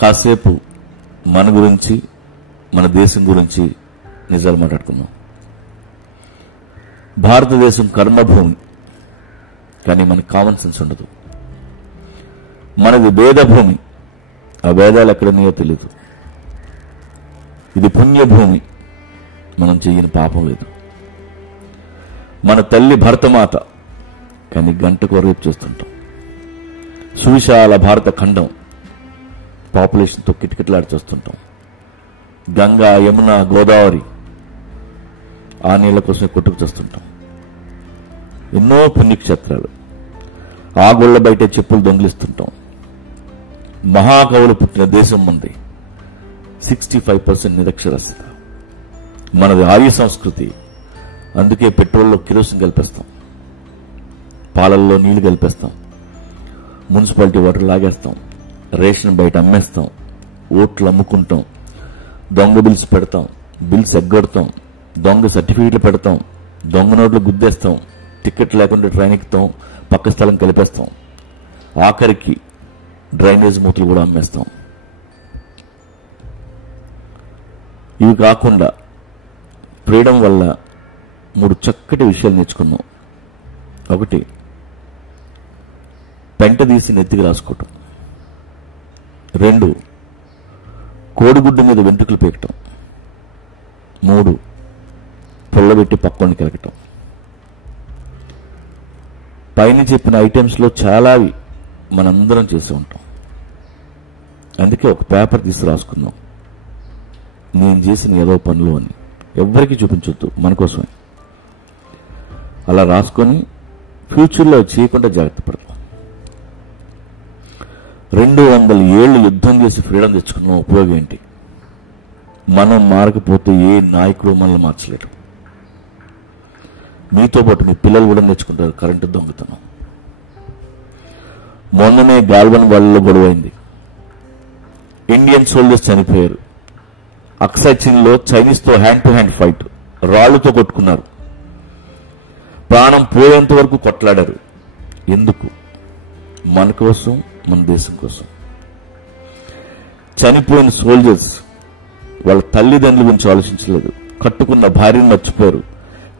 కాసేపు మన గురించి, మన దేశం గురించి నిజాలు మాట్లాడుకుందాం. భారతదేశం కర్మభూమి, కానీ మనకి కామన్ సెన్స్ ఉండదు. మనది వేదభూమి, ఆ వేదాలు ఎక్కడన్నాయో తెలియదు. ఇది పుణ్యభూమి, మనం చెయ్యని పాపం లేదు. మన తల్లి భరతమాత, కానీ గంటకు రేపు చేస్తుంటాం. సువిశాల భారత ఖండం, పాపులేషన్తో కిటకిటలాడి చేస్తుంటాం. గంగా, యమున, గోదావరి, ఆ నీళ్ల కోసమే కొట్టుకు చేస్తుంటాం. ఎన్నో పుణ్యక్షేత్రాలు, ఆ గుళ్ల బయటే చెప్పులు దొంగిలిస్తుంటాం. మహాకవులు పుట్టిన దేశం మంది. 65% నిరక్షరాస్యత. మనది ఆర్య సంస్కృతి. అందుకే పెట్రోల్లో కిరోసిన్ కలిపేస్తాం, పాలల్లో నీళ్లు కలిపేస్తాం, మున్సిపాలిటీ వాటర్ లాగేస్తాం, రేషన్ బయట అమ్మేస్తాం, ఓట్లు అమ్ముకుంటాం, దొంగ బిల్స్ పెడతాం, బిల్స్ ఎగ్గొడతాం, దొంగ సర్టిఫికెట్లు పెడతాం, దొంగ నోట్లు గుద్దేస్తాం, టికెట్ లేకుండా ట్రైన్ ఎక్కుతాం, పక్క స్థలం కలిపేస్తాం, ఆఖరికి డ్రైనేజ్ మూతలు కూడా అమ్మేస్తాం. ఇవి కాకుండా ఫ్రీడమ్ వల్ల 3 చక్కటి విషయాలు నేర్చుకున్నాం. ఒకటి, పెంట తీసి నెత్తికి రాసుకోవటం. 2, కోడిగుడ్డు మీద వెంట్రుకలు పీకటం. 3, పొల్లబెట్టి పక్కని కెలకటం. పైన చెప్పిన ఐటమ్స్లో చాలావి మనందరం చేసి ఉంటాం. అందుకే ఒక పేపర్ తీసి రాసుకుందాం, నేను చేసిన ఏదో పనులు అని. ఎవ్వరికీ చూపించొద్దు, మన కోసమే. అలా రాసుకొని ఫ్యూచర్లో చేయకుండా జాగ్రత్త పడతాం. 200 ఏళ్లు యుద్ధం చేసి ఫ్రీడమ్ తెచ్చుకున్న ఉపయోగం ఏంటి? మనం మారకపోతే ఏ నాయకుడు మనల్ని మార్చలేడు. మీతో పాటు మీ పిల్లలు కూడా నేర్చుకుంటారు కరెంటు దొంగతనం. మొన్ననే గాల్వన్ వాళ్ళలో గొడవైంది. ఇండియన్ సోల్జర్స్ చనిపోయారు. అక్సాచిన్లో చైనీస్తో హ్యాండ్ టు హ్యాండ్ ఫైట్, రాళ్లతో కొట్టుకున్నారు. ప్రాణం పోయేంత వరకు కొట్లాడారు. ఎందుకు? మన కోసం, మన దేశం కోసం. చనిపోయిన సోల్జర్స్ వాళ్ళ తల్లిదండ్రుల గురించి ఆలోచించలేదు. కట్టుకున్న భార్యను మర్చిపోయారు,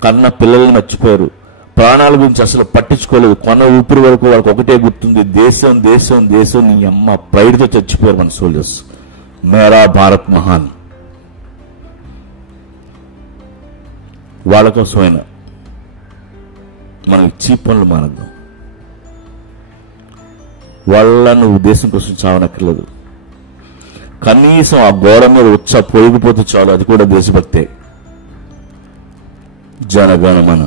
కన్న పిల్లల్ని మర్చిపోయారు, ప్రాణాల గురించి అసలు పట్టించుకోలేదు. కొన ఊపిరి వరకు వాళ్ళకి ఒకటే గుర్తుంది, దేశం దేశం దేశం. నీ అమ్మ ప్రైడ్తో చచ్చిపోయారు మన సోల్జర్స్. మేరా భారత్ మహాన్. వాళ్ళ కోసమైనా మనం ఇచ్చి పనులు మానద్దాం. వాళ్ళ నువ్వు దేశం కోసం చావనక్కర్లేదు. కనీసం ఆ గోడ మీద వచ్చా పొరిగిపోతే చాలు, అది కూడా దేశభక్తే. జనగణమన.